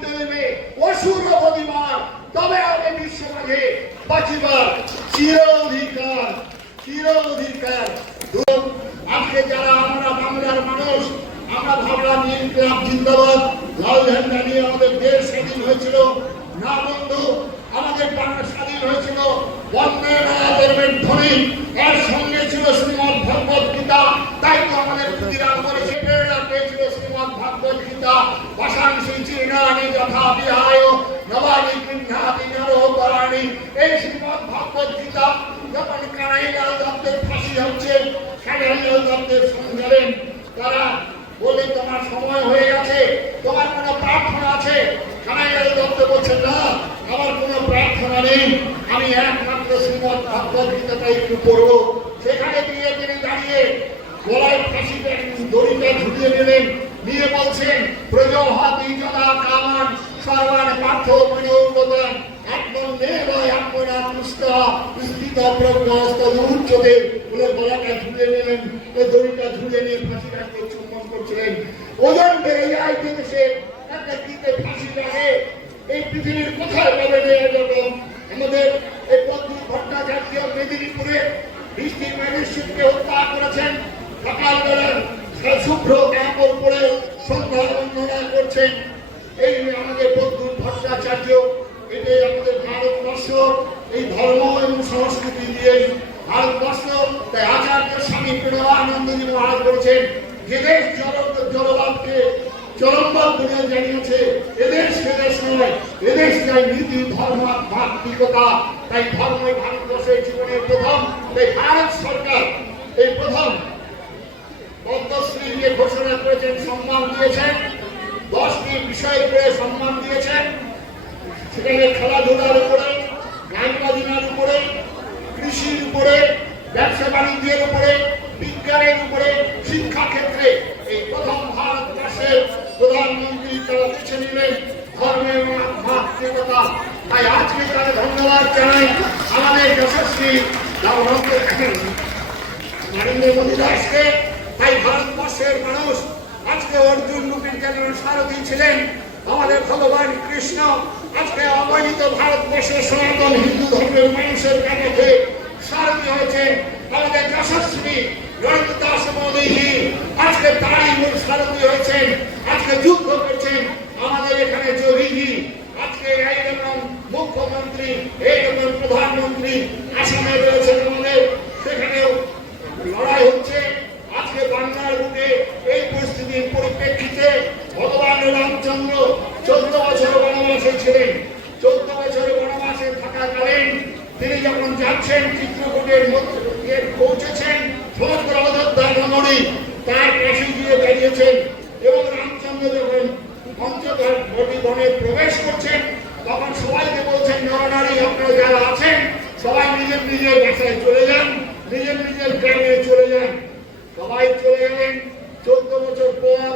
দিতে দেবে অসুর অধিবার, তবে হবে বিশ্ব মাঝে বাঁচিবার চির অধিকার, চির অধিকার। আজকে যারা আমরা বাংলার মানুষ, আমরা ভাবলাম ইনকিলাব জিন্দাবাদ, লাল ঝান্ডা নিয়ে আমাদের দেশ স্বাধীন হয়েছিল। না বন্ধু, আমাদের বাংলা স্বাধীন হয়েছিল বন্দে মাতরমের ধ্বনি, এর সঙ্গে ছিল শ্রীমদ্ ভগবত গীতা। তাই তো আমাদের ক্ষুদিরাম করেছে, প্রেরণা পেয়েছিল শ্রীমদ্ ভগবত গীতা। ভাষাংশী চীর্ণানি যথা বিহায় নবানি গৃহ্ণাতি নরো পরাণি। এই শ্রীমদ্ ভগবত গীতা যখন কানাইলাল দত্তের ফাঁসি হচ্ছে, কানাইলাল দত্তের সঙ্গে গেলেন, তারা বলে তোমার সময় হয়ে গেছে, তোমার কোনো প্রার্থনা আছে? কানাইলাল দত্ত বলছেন না, আমার কোনো প্রার্থনা নেই, আমি একমাত্র শ্রীমদ্ ভগবত গীতাটাই একটু পড়বো। সেখানে দিয়ে তিনি দাঁড়িয়ে গলায় ফাঁসিতে দড়িটা ঝুলিয়ে নিলেন, নিয়ে বলছেন প্রজহাতি যদা কামান সর্বান পার্থ মনোগতান আত্মনেব আত্মনাতুষ্টা স্থিত প্রজ্ঞাস্ত উচ্চতে বলে গলাটা ঝুলিয়ে নিলেন। এই দড়িটা ঝুলিয়ে নিয়ে ফাঁসিটাকে চুম্বন করছিলেন। ওজন বেড়ে যায় কিন্তু সে একটা গীতে ফাঁসি লাগে। এই পৃথিবীর কোথায় পাবে না এরকম? আমাদের এই প্রদ্যুৎ ভট্টাচার্য মেদিনীপুরে বৃষ্টির ম্যাজিস্ট্রেটকে হত্যা করেছেন। সকালবেলা শুভ্র কাপড় পরে সন্ধ্যা বন্দনা করছেন। এই আমাদের প্রদ্যুৎ ভট্টাচার্য, এটাই আমাদের ভারতবর্ষ। এই ধর্ম এবং সংস্কৃতি দিয়ে ভারতবর্ষ। তাই আচার্য স্বামী প্রণবানন্দজি মহারাজ বলছেন, যে দেশ জড়বাদকে চরমবাদ বলে জানিয়েছে, এদেশ সেদেশ নয়, এদেশ চাই নীতি ধর্ম আধ্যাত্মিকতা। তাই ধর্মই ভারতবর্ষের জীবনের প্রথম। তাই ভারত সরকার এই প্রথম পদ্মশ্রী ঘোষণা করেছেন, সম্মান দিয়েছেন। 10টি বিষয়ের উপরে সম্মান দিয়েছেন। সেখানে খেলাধুলার উপরে, গান বাজনার উপরে, কৃষির উপরে, ব্যবসা বাণিজ্যের উপরে, বিজ্ঞানের উপরে, শিক্ষা ক্ষেত্রে এই প্রথম ভারতবর্ষের প্রধানমন্ত্রী তারা বেছে নিলেন ধর্মের এবং আধ্যাত্মিকতা। তাই আজকে তারা ধন্যবাদ জানাই আমাদের যশস্বী নরেন্দ্র মোদী দাসকে। তাই ভারতবর্ষের মানুষ আজকে অর্জুন রূপী যেন সারথী ছিলেন আমাদের ভগবান কৃষ্ণ। আজকে অবহিত ভারতবর্ষের সনাতন হিন্দু ধর্মের মানুষের কাছে সারথী হয়েছেন আমাদের যশস্বী নরেন্দ্র দাস মোদীজি। আজকে তারাই মূল সারথী হয়েছেন। আজকে যুদ্ধ করছেন আমাদের এখানে যোগীজি। আজকে এইরকম মুখ্যমন্ত্রী, এইরকম প্রধানমন্ত্রী আসামে রয়েছেন আমাদের, সেখানেও লড়াই হচ্ছে। আজকে বাংলার বুকে এই পরিস্থিতির পরিপ্রেক্ষিতে ভগবান রামচন্দ্র 14 বছর বনবাসে ছিলেন। 14 বছর বনবাসে থাকাকালীন তিনি যখন যাচ্ছেন চিত্রকূটের মধ্যে পৌঁছেছেন, সমগ্র অযোধ্যা নগরী তার পাশে গিয়ে দাঁড়িয়েছেন। এবং রামচন্দ্র যখন পঞ্চধর বনে প্রবেশ করছেন, তখন সবাইকে বলছেন, নরনারী আপনারা যারা আছেন সবাই নিজের নিজের বাসায় চলে যান, নিজের নিজের গ্রামে চলে যান। সবাই চলে গেলেন। 14 বছর পর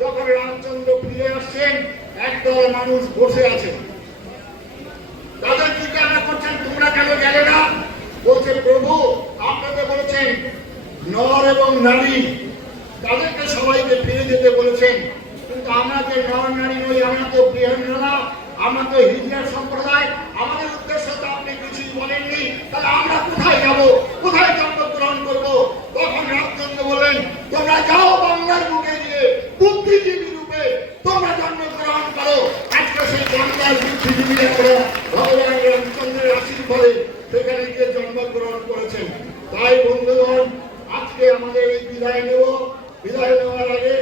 যখন রামচন্দ্র ফিরে আসছেন, একদল মানুষ বসে আছেন। তাদের জিজ্ঞাসা করছেন, তোমরা কেন গেলে না? বলছে, প্রভু আপনাকে বলেছেন নর এবং নারী, তাদেরকে সবাইকে ফিরে যেতে বলেছেন, কিন্তু আমরা যে নর নারী নই, আমরা তো বৃহন্নরা, আমরা তো হিজড়া সম্প্রদায়, আমাদের উদ্দেশ্য তো আপনি কিছুই বলেননি, তাহলে আমরা কোথায় যাব, কোথায় জন্মগ্রহণ করব? তখন রামচন্দ্র বলেন, তোমরা যাও বাংলার বুকে গিয়ে বুদ্ধিজীবী রূপে তোমরা জন্মগ্রহণ করো। আজকে সেই বাংলার বুদ্ধিজীবীরা করে ভগবান রামচন্দ্রের আশীর্বাদে সেখানে গিয়ে জন্মগ্রহণ করেছেন। তাই বন্ধুগণ, আজকে আমাদের এই বিদায় নেওয়ার আগে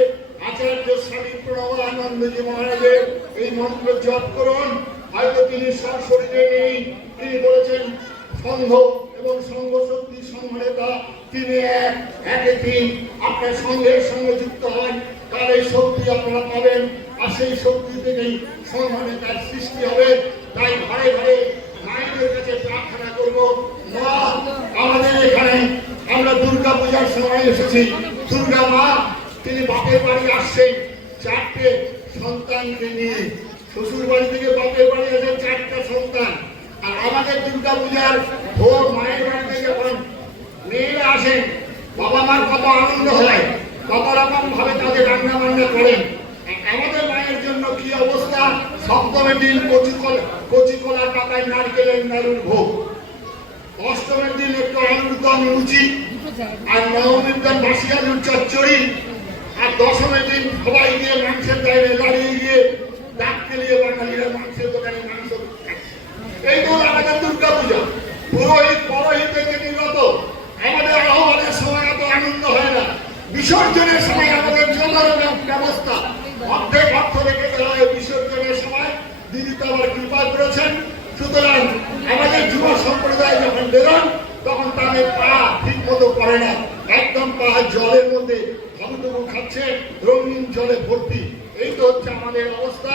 আচার্য স্বামী প্রণবানন্দজি মহারাজের এই মন্ত্র জপ করুন। হয়তো তিনি সশরীরে নেই, তিনি বলেছেন সংঘ এবং সংঘ শক্তি সংহনেতা, তিনি একই। আপনার সঙ্গের সঙ্গে যুক্ত হন, তার এই শক্তি আপনারা পাবেন, আর সেই শক্তি থেকেই সংহনেতার সৃষ্টি হবে। তাই ঘরে ঘরে মায়েদের কাছে প্রার্থনা করবো, মা আমাদের এখানে আমরা দুর্গা পূজার সময় এসেছি, দুর্গা মা তিনি বাপের বাড়ি আসছেন 4টে সন্তানকে নিয়ে। শ্বশুর বাড়ি থেকে বাপের বাড়ি আসেন 4টা সন্তান। আর আমাদের দুর্গা পূজার ভোর মায়ের বাড়িতে যখন মেয়েরা আসেন, বাবা মার কত আনন্দ হয়, কত রকম ভাবে তাদের রান্না বান্না করেন। আমাদের মায়ের জন্য কি অবস্থা সপ্তমের দিন কচি কলার পাতায় নারকেলের নাড়ুর ভোগ, অষ্টমের দিন একটু আলুর দম লুচি, আর নবমীর দিন বাসি আলুর চচ্চড়ি, আর দশমের দিন সবাই গিয়ে মাংসের বাইরে দাঁড়িয়ে গিয়ে ডাক খেলিয়ে বাঙালিরা মাংসের দোকানে মাংস খাচ্ছে। এই তো আমাদের দুর্গা পূজা। পুরোহিত পরোহিতে নিরত, আমাদের আহ্বানের সময় এত আনন্দ হয় না, বিসর্জনের সময় আমাদের যথাযথ ব্যবস্থা অর্ধেক অর্থ রেখে দেওয়া হয়। বিসর্জনের সময় দিদি তো আবার কৃপা করেছেন, সুতরাং আমাদের যুব সম্প্রদায় যখন বেরোন তখন তাদের পা ঠিক মতো করে না, একদম পা জলের মধ্যে হাবুডুবু খাচ্ছে, রঙিন জলে ভর্তি। এই তো হচ্ছে আমাদের অবস্থা।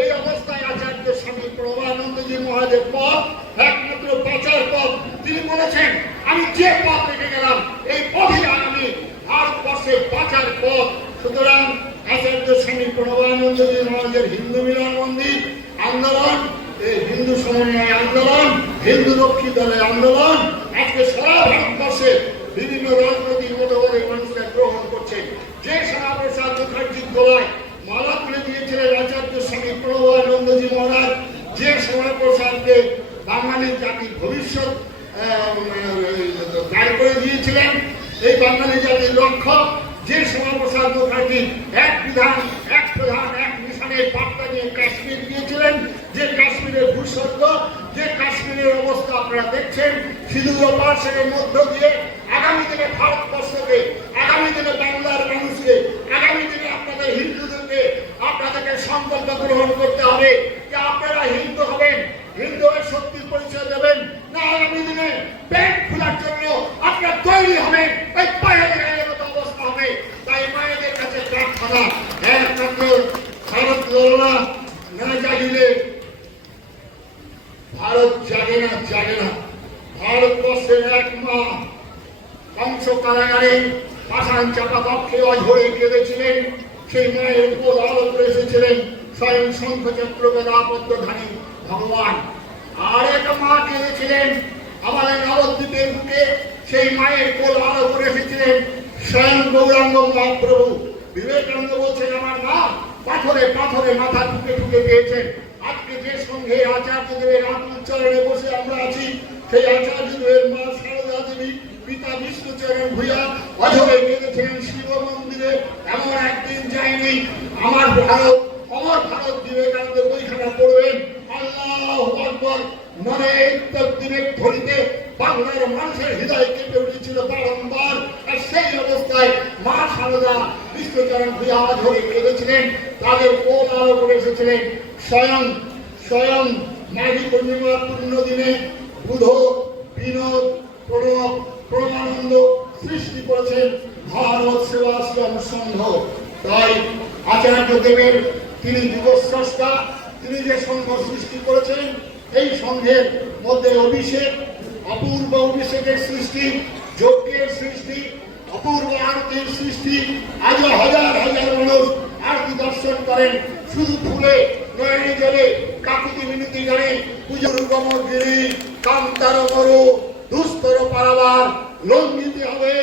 এই অবস্থায় আচার্য স্বামী প্রভানন্দজি মহাদেব পথ একমাত্র বাঁচার পথ। তিনি বলেছেন, আমি যে পথ রেখে গেলাম এই পথই আমি ভারতবর্ষে বাঁচার পথ। সুতরাং আচার্য স্বামী প্রভানন্দজি মহাদেবের হিন্দু মিলন মন্দির আন্দোলন, হিন্দু সমন্বয় আন্দোলন, হিন্দু রক্ষী দলের আন্দোলন আজকে সারা ভারতবর্ষে বিভিন্ন রাজনৈতিক মতবাদের মানুষকে গ্রহণ করছে। যে শ্যামাপ্রসাদ মুখার্জির গলায় মালা তুলে দিয়েছিলেন আচার্য স্বামী প্রভানন্দজি মহারাজ, যে শ্যামাপ্রসাদকে বাঙালি জাতির ভবিষ্যৎ দাঁড় করে দিয়েছিলেন, এই বাঙালি জাতির লক্ষ্য, যে শ্যামাপ্রসাদ মুখার্জি এক বিধান এক প্রধান এক মিশনের বার্তা নিয়ে কাশ্মীর গিয়েছিলেন, যে কাশ্মীরের ভূস্বর্গ, যে কাশ্মীরের অবস্থা আপনারা দেখছেন, সিঁদুর অপারেশনের মধ্য দিয়ে আগামী দিনে ভারতবর্ষকে, আগামী দিনে বাংলার মানুষকে, আগামী দিনে আপনাদের হিন্দুদেরকে আপনাদেরকে সংকল্প গ্রহণ করতে হবে যে আপনারা হিন্দু হবেন, হিন্দু হয়ে শক্তির পরিচয় দেবেন না, আগামী দিনে পেট খোলার জন্য আপনারা তৈরি হবেন, এই পায়ের মতো অবস্থা হবে। তাই মায়েদের কাছে প্রার্থনা, একমাত্র ভারত লড়না না জাগিলে ভারত জাগে না, জাগে না। ভারতবর্ষের এক মা কংস কারাগারে পাষাণ চাপা কক্ষে অঝরে কেঁদেছিলেন, সেই মায়ের কোল আলো করে এসেছিলেন স্বয়ং শঙ্খচক্র গদাপদ্মধারী ভগবান। আর এক মা কেঁদেছিলেন আমাদের নবদ্বীপের বুকে, সেই মায়ের কোল আলো করে এসেছিলেন স্বয়ং গৌরাঙ্গ মহাপ্রভু। বিবেকানন্দ বলছেন, আমার মা পাথরে পাথরে মাথা ঠুকে ঠুকে দিয়েছেন। আজকে যে সঙ্গে আচার্যদেবের আতুল চরণে বসে আমরা আছি, সেই আচার্যদেবের মা সারদা দেবী, পিতা বিষ্ণুচরণ ভূঁইয়া অঝরে কেঁদেছিলেন শিব মন্দিরে। এমন একদিন যায়নি আমার ভারত, অমর ভারত। বিবেকানন্দের বইখানা পড়বেন, আল্লাহু আকবার মনে তকদিরের ধরিতে বাংলার মানুষের হৃদয় কেঁপে উঠেছিল বারংবার। আর সেই অবস্থায় মা সারদা বিষ্ণুচরণ ভূঁইয়া অঝরে কেঁদেছিলেন, তাদের কোল আলো করে এসেছিলেন। স্বয়ং স্বয়ং মাঘী পূর্ণিমা পূর্ণ দিনে বুধ বিনোদ প্রণব প্রমানন্দ সৃষ্টি করেছেন ভারত সেবাশ্রম সংঘ। তাই আচার্য দেবের তিনি যুগস্রষ্টা, তিনি যে সংঘ সৃষ্টি করেছেন, এই সংঘের মধ্যে অভিষেক, অপূর্ব অভিষেকের সৃষ্টি, যজ্ঞের সৃষ্টি, অপূর্ব আরতির সৃষ্টি। আজও হাজার হাজার মানুষ আরতি দর্শন করেন, শুধু ফুলে নয়নে জলে কাকুতি মিনতি গানে পুজোর গমগিরি কান্তার মরু দুস্তর পারাবার লঙ্ঘিতে হবে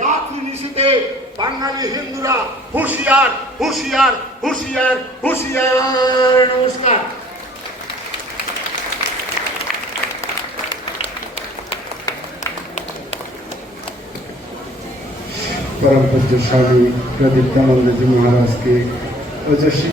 রাত্রি নিশীতে। বাঙালি হিন্দুরা হুঁশিয়ার হুঁশিয়ার হুঁশিয়ার হুঁশিয়ার। নমস্কার। परम पूज्य स्वामी प्रदीप्तानंद जी महाराज के ओजस्वी